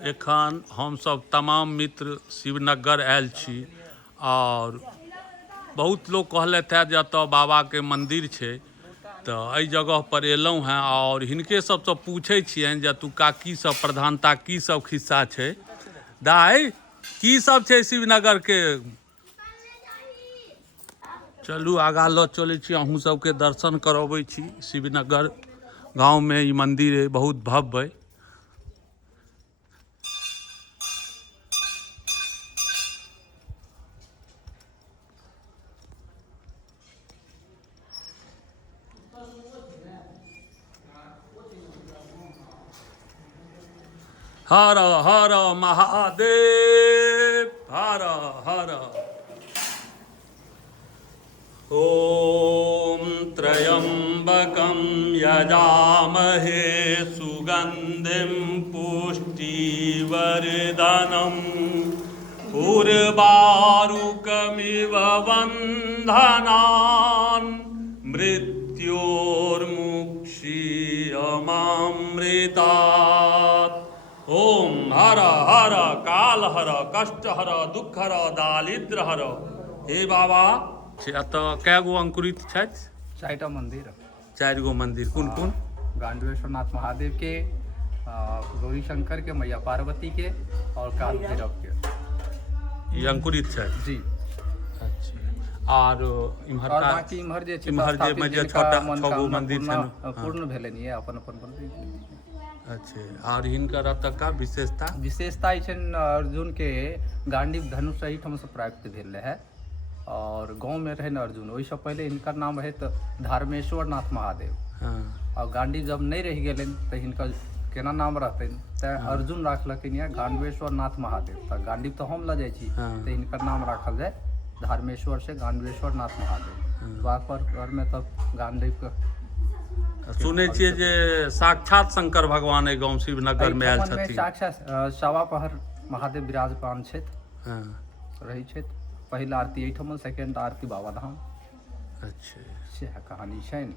एखन हम सब तमाम मित्र शिवनगर आयल छी और बहुत लोग कहलथि है जतऽ बाबा के मंदिर छै तो एहि जगह पर एलहुँ हैं और हिनके सबसँ पूछै छियनि जे एतुका की सब प्रधानता की सब खिस्सा छै। दाइ की सब छै शिवनगर के? चलू आगाँ लऽ चलै छी, अहूँ सबके दर्शन करबै छी। शिवनगर गाँव में ई मंदिर है, बहुत भव्य है। हर हर महादेव, हर हर। ओम त्र्यंबकं यजामहे सुगंधिं पुष्टिवर्धनम् उर्वारुकमिव बन्धनान् मृत्योर्मुक्षीयमामृतात्। ओम हर हर काल हर कष्ट हर दुख हर दारिद्र हर। हे बाबा एतऽ कए गो अंकुरित छथि? 4टा मंदिर। 4 गो मंदिर कोन कोन? गांडवेश्वरनाथ महादेव के, गौरी शंकर के, मैया पार्वती के और काल भैरव के। ये अंकुरित छथि जी। अच्छा। और इम्हर और बाकी इम्हर जे छै इम्हर जे में जे 6 गो मंदिर छनि पूर्ण भेलनि ये अपन अपन मंदिर। अच्छा। और हिनकर एतुका विशेषता विशेषता ई छनि अर्जुन के गांडीव धनुष एहिठाम से प्राप्त भेल है और गाँव में रहे अर्जुन, ओहिसँ पहले हिनकर नाम रहे धर्मेश्वर नाथ महादेव। हाँ। और गांडी जब नहीं रह गए तो हिनकर केना नाम रहते तो अर्जुन राखलखिन ये गांडवेश्वर नाथ महादेव। तो गांडी तो हम ल जाए छी तो हिनकर नाम राखल जाए धर्मेश्वर से गांडवेश्वर नाथ महादेव। द्वापर घर में तब गांडीव के सुनै छियै जे साक्षात शंकर भगवान एहि गाँव शिवनगर में आयल छथिन। साक्षात सवा पहर महादेव विराजमान छथि। हाँ। रहै छथि। पहिल आरती एहिठाम, सेकेंड आरती बाबाधाम। अच्छा। सएह कहानी छनि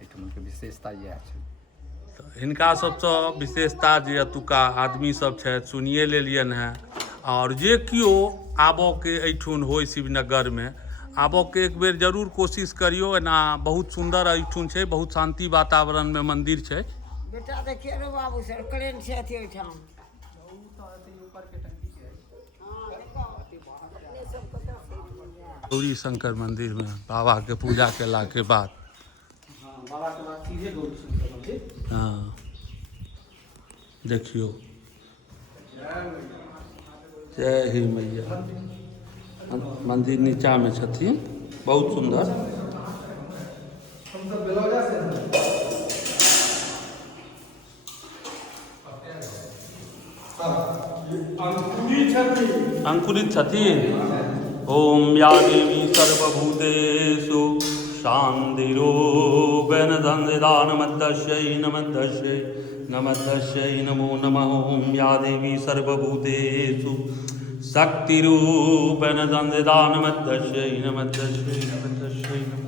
एहिठाम के विशेषता इएह छै। हिनका सबसँ विशेषता जे एतुका आदमी सब छथि सुनिए लेलियनि हैं। और जे किओ आबऽ के एहिठुन होय शिवनगर में आबऽ के एक बेर जरूर कोशिश करियो। एना बहुत सुंदर एहिठुन छै, बहुत शांति वातावरण में मंदिर छै। बेटा देखिए रे बाबू सर करेंट से अथी ओइठाम गौरी शंकर मंदिर में बाबा के पूजा केला के बाद हाँ देखियो। जय ही मैया। मंदिर नीचा में छथिन, बहुत सुंदर। अंकुरित छथिन। ओम या देवी सर्वभूतेषु शान्तिरूपेण संस्थिता नमस्तस्यै नमस्तस्यै नमस्तस्यै नमो नमः। ओम या देवी सर्वभूतेषु शक्तिरूपेण संस्थिता नमस्तस्यै नमस्तस्यै नमस्तस्यै।